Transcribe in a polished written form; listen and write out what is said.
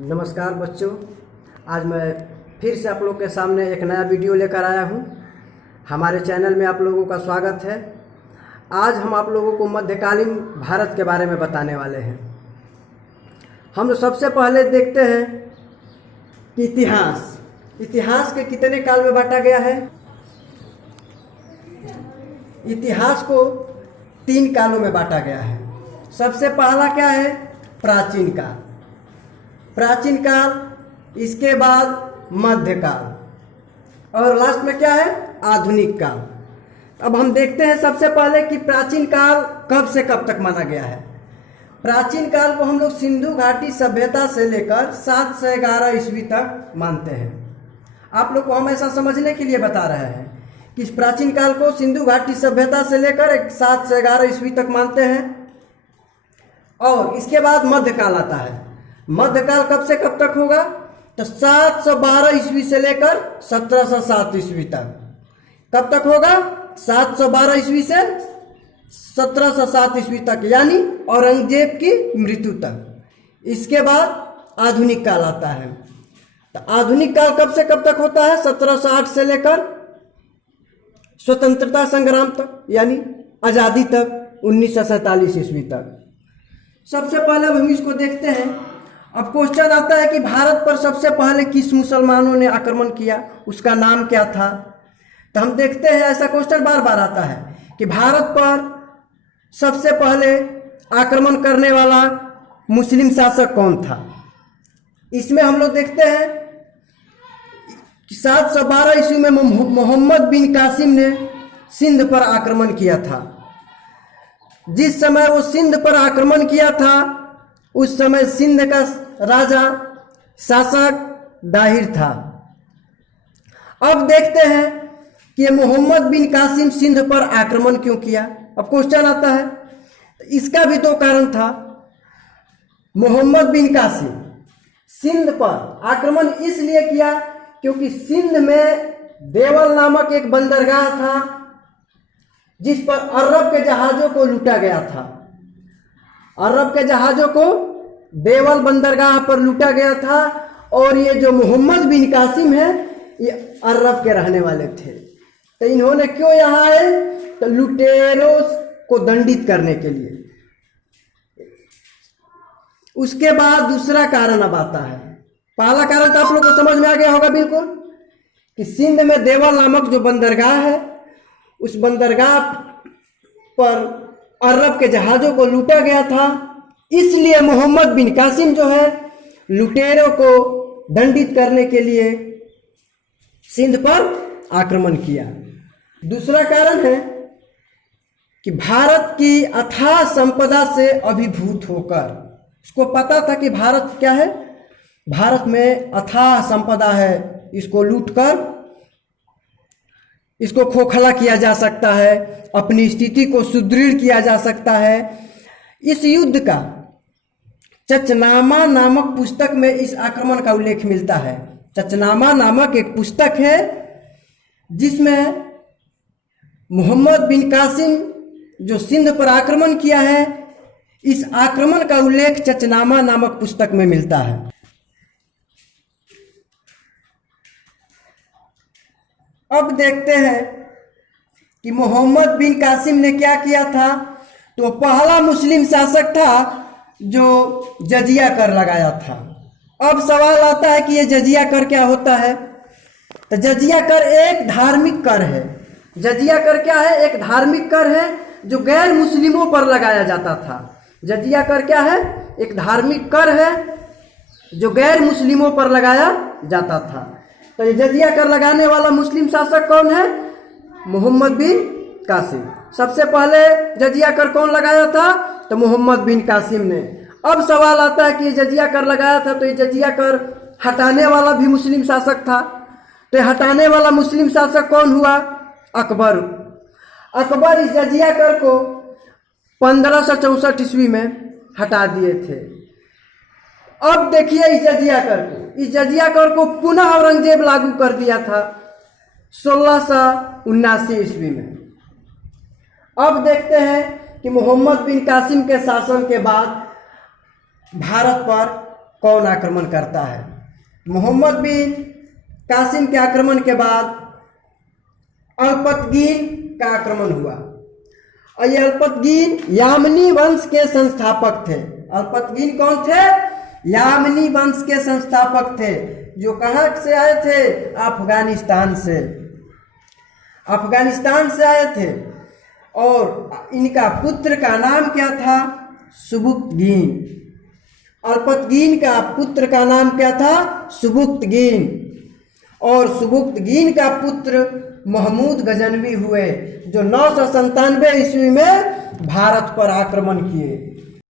नमस्कार बच्चों, आज मैं फिर से आप लोग के सामने एक नया वीडियो लेकर आया हूँ। हमारे चैनल में आप लोगों का स्वागत है। आज हम आप लोगों को मध्यकालीन भारत के बारे में बताने वाले हैं। हम लोग सबसे पहले देखते हैं कि इतिहास के कितने काल में बांटा गया है। इतिहास को 3 कालों में बांटा गया है। सबसे पहला क्या है? प्राचीन काल, इसके बाद मध्यकाल और लास्ट में क्या है? आधुनिक काल। अब हम देखते हैं सबसे पहले कि प्राचीन काल कब से कब तक माना गया है। प्राचीन काल को हम लोग सिंधु घाटी सभ्यता से लेकर 711 ईस्वी तक मानते हैं। आप लोग को हम ऐसा समझने के लिए बता रहे हैं कि इस प्राचीन काल को सिंधु घाटी सभ्यता से लेकर 7 से 11 ईस्वी तक मानते हैं। और इसके बाद मध्यकाल आता है। मध्यकाल कब से कब तक होगा? तो 712 ईस्वी से लेकर 1707 ईस्वी तक। कब तक होगा? 712 ईस्वी से 1707 ईस्वी तक, यानी औरंगजेब की मृत्यु तक। इसके बाद आधुनिक काल आता है। तो आधुनिक काल कब से कब तक होता है? 1708 से लेकर स्वतंत्रता संग्राम तक, यानी आज़ादी तक, 1947 ईस्वी तक। सबसे पहले अब हम इसको देखते हैं। अब क्वेश्चन आता है कि भारत पर सबसे पहले किस मुसलमानों ने आक्रमण किया, उसका नाम क्या था? तो हम देखते हैं, ऐसा क्वेश्चन बार बार आता है कि भारत पर सबसे पहले आक्रमण करने वाला मुस्लिम शासक कौन था। इसमें हम लोग देखते हैं 712 ईस्वी में मोहम्मद बिन कासिम ने सिंध पर आक्रमण किया था। जिस समय वो सिंध पर आक्रमण किया था, उस समय सिंध का राजा शासक दाहिर था। अब देखते हैं कि मोहम्मद बिन कासिम सिंध पर आक्रमण क्यों किया। अब क्वेश्चन आता है, इसका भी 2 कारण था। मोहम्मद बिन कासिम सिंध पर आक्रमण इसलिए किया क्योंकि सिंध में देवल नामक एक बंदरगाह था, जिस पर अरब के जहाज़ों को लूटा गया था। अरब के जहाज़ों को देवल बंदरगाह पर लूटा गया था। और ये जो मोहम्मद बिन कासिम है, ये अरब के रहने वाले थे। तो इन्होंने क्यों यहाँ आए? तो लुटेरों को दंडित करने के लिए। उसके बाद दूसरा कारण अब आता है। पहला कारण तो आप लोग को समझ में आ गया होगा बिल्कुल, कि सिंध में देवल नामक जो बंदरगाह है, उस बंदरगाह पर अरब के जहाज़ों को लूटा गया था। इसलिए मोहम्मद बिन कासिम जो है, लुटेरों को दंडित करने के लिए सिंध पर आक्रमण किया। दूसरा कारण है कि भारत की अथाह संपदा से अभिभूत होकर, उसको पता था कि भारत क्या है, भारत में अथाह संपदा है, इसको लूटकर इसको खोखला किया जा सकता है, अपनी स्थिति को सुदृढ़ किया जा सकता है। इस युद्ध का चचनामा नामक पुस्तक में इस आक्रमण का उल्लेख मिलता है। चचनामा नामक एक पुस्तक है, जिसमें मोहम्मद बिन कासिम जो सिंध पर आक्रमण किया है, इस आक्रमण का उल्लेख चचनामा नामक पुस्तक में मिलता है। अब देखते हैं कि मोहम्मद बिन कासिम ने क्या किया था। तो पहला मुस्लिम शासक था जो जजिया कर लगाया था। अब सवाल आता है कि ये जजिया कर क्या होता है। तो जजिया कर एक धार्मिक कर है। जजिया कर क्या है? एक धार्मिक कर है जो गैर मुस्लिमों पर लगाया जाता था। जजिया कर क्या है? एक धार्मिक कर है जो गैर मुस्लिमों पर लगाया जाता था। तो ये जजिया कर लगाने वाला मुस्लिम शासक कौन है? मोहम्मद बिन कासिम। सबसे पहले जजिया कर कौन लगाया था? तो मोहम्मद बिन कासिम ने। अब सवाल आता है कि ये जजिया कर लगाया था, तो ये जजिया कर हटाने वाला भी मुस्लिम शासक था। तो ये हटाने वाला मुस्लिम शासक कौन हुआ? अकबर। अकबर इस जजिया कर को 1564 ईस्वी में हटा दिए थे। अब देखिए इस जजिया कर को पुनः औरंगजेब लागू कर दिया था 1679 ईस्वी में। अब देखते हैं कि मोहम्मद बिन कासिम के शासन के बाद भारत पर कौन आक्रमण करता है। मोहम्मद बिन कासिम के आक्रमण के बाद अल्पतगीन का आक्रमण हुआ और ये अल्पतगीन यामनी वंश के संस्थापक थे। अल्पतगीन कौन थे? यामनी वंश के संस्थापक थे, जो कहाँ से आए थे? अफगानिस्तान से। अफगानिस्तान से आए थे और इनका पुत्र का नाम क्या था? सुबुक्तगीन। अल्पतगीन का पुत्र का नाम क्या था? सुबुक्तगीन। और सुबुक्तगीन का पुत्र महमूद गजनवी हुए, जो 997 ईस्वी में भारत पर आक्रमण किए।